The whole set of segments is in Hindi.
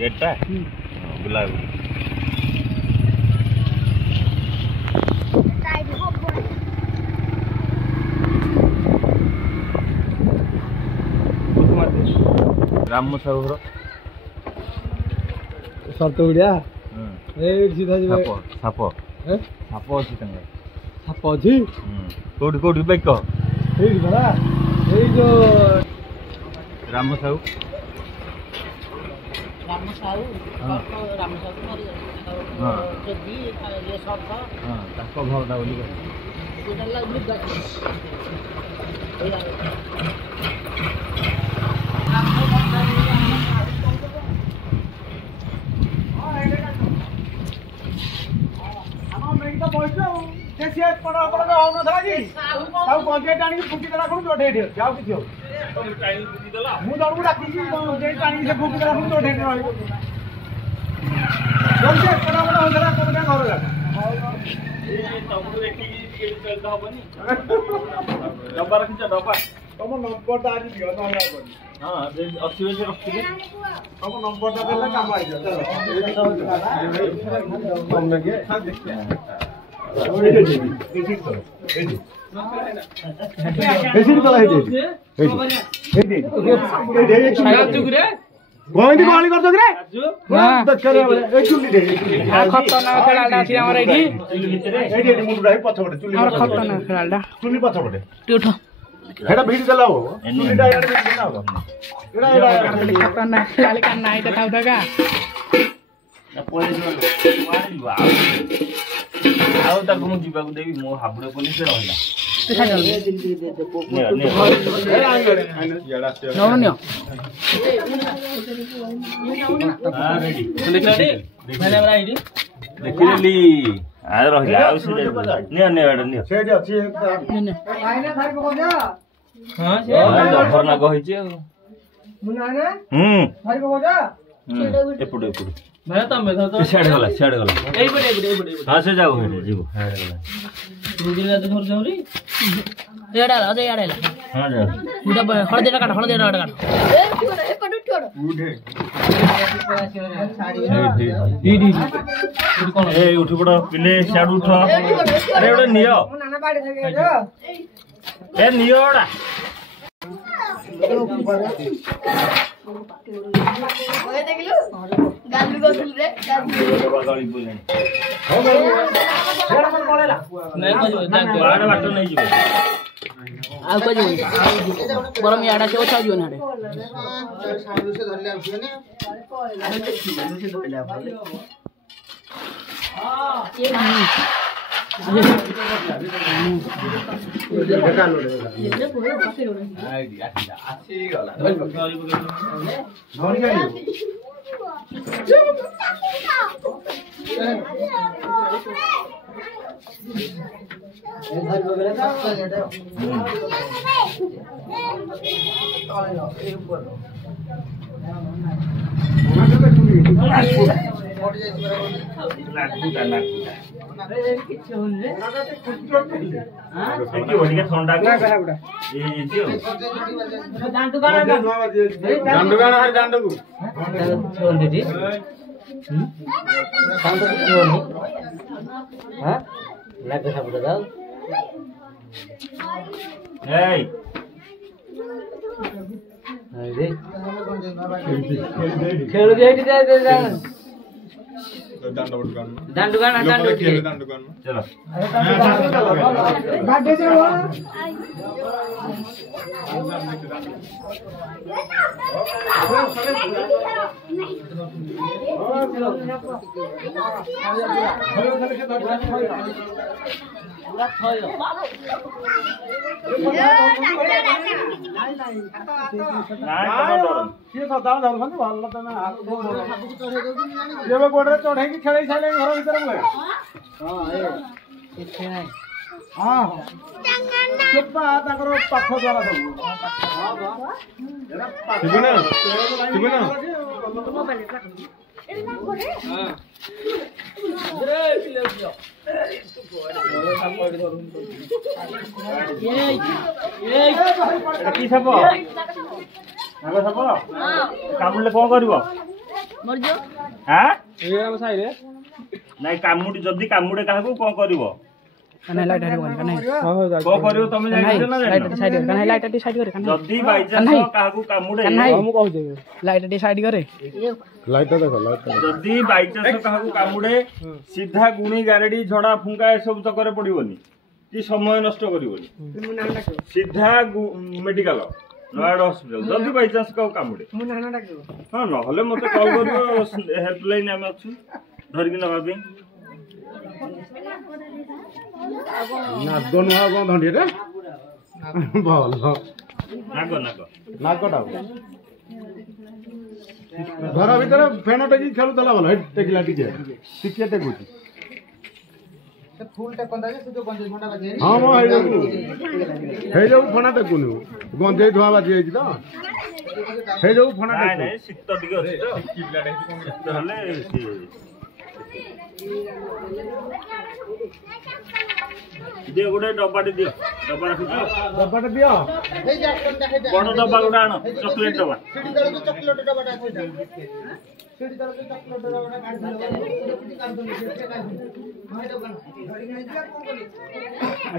एटा बुला राम साहू घर सर्त गुड़िया सीधा साप साप अच्छी साप अच्छी कौटी कौटी बैक कह जो राम साहू राम साहू राम साहू मरी जदी ये सर्त ताको भावना बोली डब्बा रखी डब्बा तुम नंबर आज दियो हाँ अच्छी बजे रखी तुम नंबर काम आई कोई गाली कर रे खतरनाक खेलाडा छी हमर एठी एठी मुंडा ही पछपटे चुली हमर खतरनाक खेलाडा चुली पछपटे उठो हेडा भिड देला हो चुलीडा यार भिड देना हो एडा खतरनाक खेलाडी का नाइ देखाउ दगा पुलिस मारी आउ ताको मु जीवा को देबी मो हाबुडे पुलिस रहला उठ पड़ पिले सियाड़ उठ अरे गोटे नियो ए नियो बरम याडा से ओछा जो नाडे चलो चढ़े खेल सारे घर भर हाँ पाख द्वारा सब कामुड़े कौन कर मरजो हां ए हम साइड रे नाही कामुडी जदी कामुडे काहको कोन करबो कने लाइट रे कोन कने हां हो जा को करबो तमे जानि ना लाइट साइड करे कने लाइट रे साइड करे कने जदी बाई चांस काहको कामुडे हम कहू जे लाइट रे साइड करे लाइट देखो लाइट जदी बाई चांस काहको कामुडे सीधा गुणी गारेडी झडा फुंका ए सब चक्कर पड़िबोनी कि समय नष्ट करिबोनी सीधा मेडिकल नोएडा हॉस्पिटल जदी बाई चांस का कामुडे हां न हले मते कॉल करियो हेल्पलाइन हम अछु धरि कि नबा पे ना दोनो आ धंडी रे भल नागो नाकटा घर भीतर फेन टेकी खेलुतला भल टेकिला टिके टेकुची फुल टे कंदा जे सुतो गंजे झंडा बाजे हां मो हे जो फणा टेकुनु गंजे धुआ बाजी आइछि तो हे जो फणा नाही टेकु नाही सित्त टिके अछि तो सित्त हले दियो गोटे डब्बाटे दियो डब्बा रखियो डब्बाटा दियो बड़ डब्बा गोटे आनो चॉकलेट डब्बा चॉकलेट डबाटा सीडी दर चॉकलेट डबाटा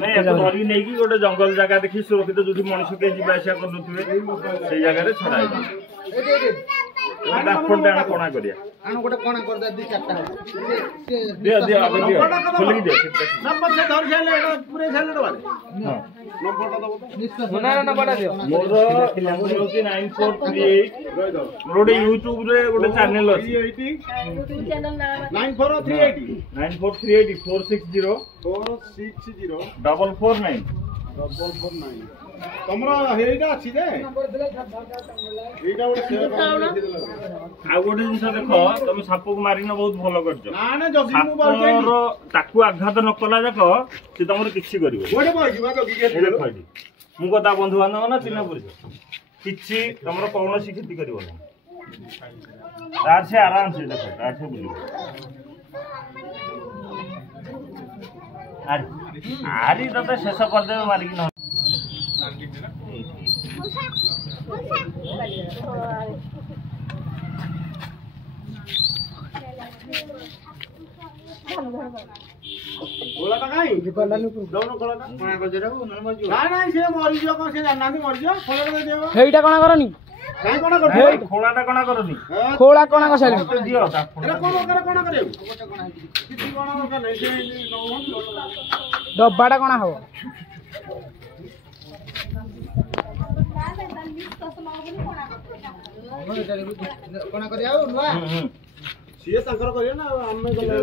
नहीं याको धरी नहीं कि गोटे जंगल जगह देखि सुरक्षित जोठी मनुष्य के जीवा आशा करनुथुवे से जगह रे छड़ाई फोन डाना कोना करिया आनो गोटे कोना कर दे 2-4टा दियो दियो आगे दियो खोली दे नंबर से धर छले पूरे छले डबाले हां नंबरटा दबो तो सुना ना बड़ा दियो मोर नंबर होची 9438 मोर YouTube रे गोटे चैनल अछि 9438 9438 460 449 449 तमरा हेइटा अछि जे एटा गोटे सेवा आ गोटे जिंस देखो तुम साप को मारिन बहुत भलो करछ ना ना जगी मु बाउके ताकू आघात न कला जाको से तमर किछि करिवो गोटे बाउकी बा जगी के हे देखो मु कथा बंधु बांधव ना चिन्ह परिछ किछि तमर कौनसी क्षति करिवो ना तार से आराम से देखो तार से बुलिवो आरी तते शेष कर देबे मारि कि न बोला काई दोनो खोला कोना कर देबो ना ना से मरि जो को से जानना मरि जो खोला कर देबो हेइटा कोना करनी काई कोना कर खोलाटा कोना करनी खोला कोना कर साइड दियो एला कोना करे किछि कोना कर नै से डब्बाटा कोना हो कोना कर आउ नुआ सिए ताकर करियो ना हमें गले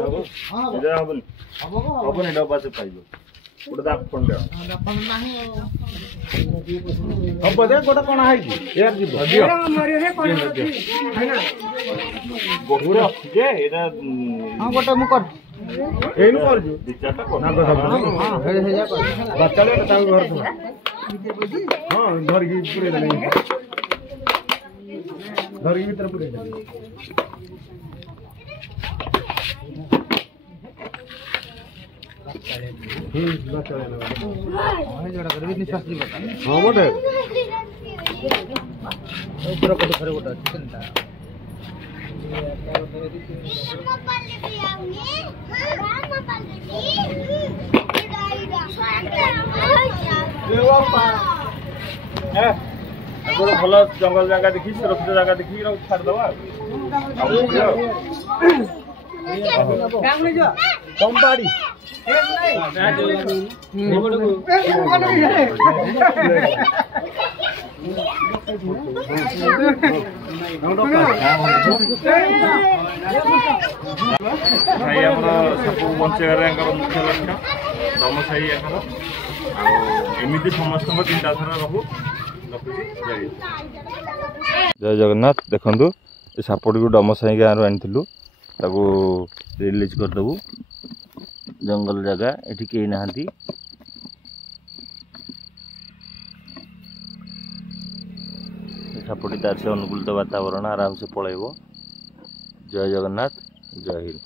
हां हबन हबन डब्बा से पाइबो गोटे दाप फोन दे अपन नाही अब दे गोटे कोना हाई यार जी दियो मारियो हे कोना है ना गोपुरा जे एटा हां गोटे मु कर एनु कर जो दि चारटा कोना हां हे जा कर बच्चा ले ता घर तो हां घर की पूरे नहीं घर की भीतर पूरे बच्चा ले हां जड़ा कर भी निश्वास दी बता हां बोले ऊपर को खरे गोटा चिंता गोटे भल जंगल जगह देखी सुरक्षित जगह देखी छाड़ दवा कंपाड़ी भाई आमर सबको बचाइबार मुख्य लक्ष्य दमसाई एमती समस्त चिंताधारा रहू जय जगन्नाथ देखु सापटी को डमसाई गाँव आनी रिलीज करदेबू जंगल जगह ये कहीं नहांती सापटी तार से अनुकूलित वातावरण आराम से पलैब जय जगन्नाथ जय हिंद।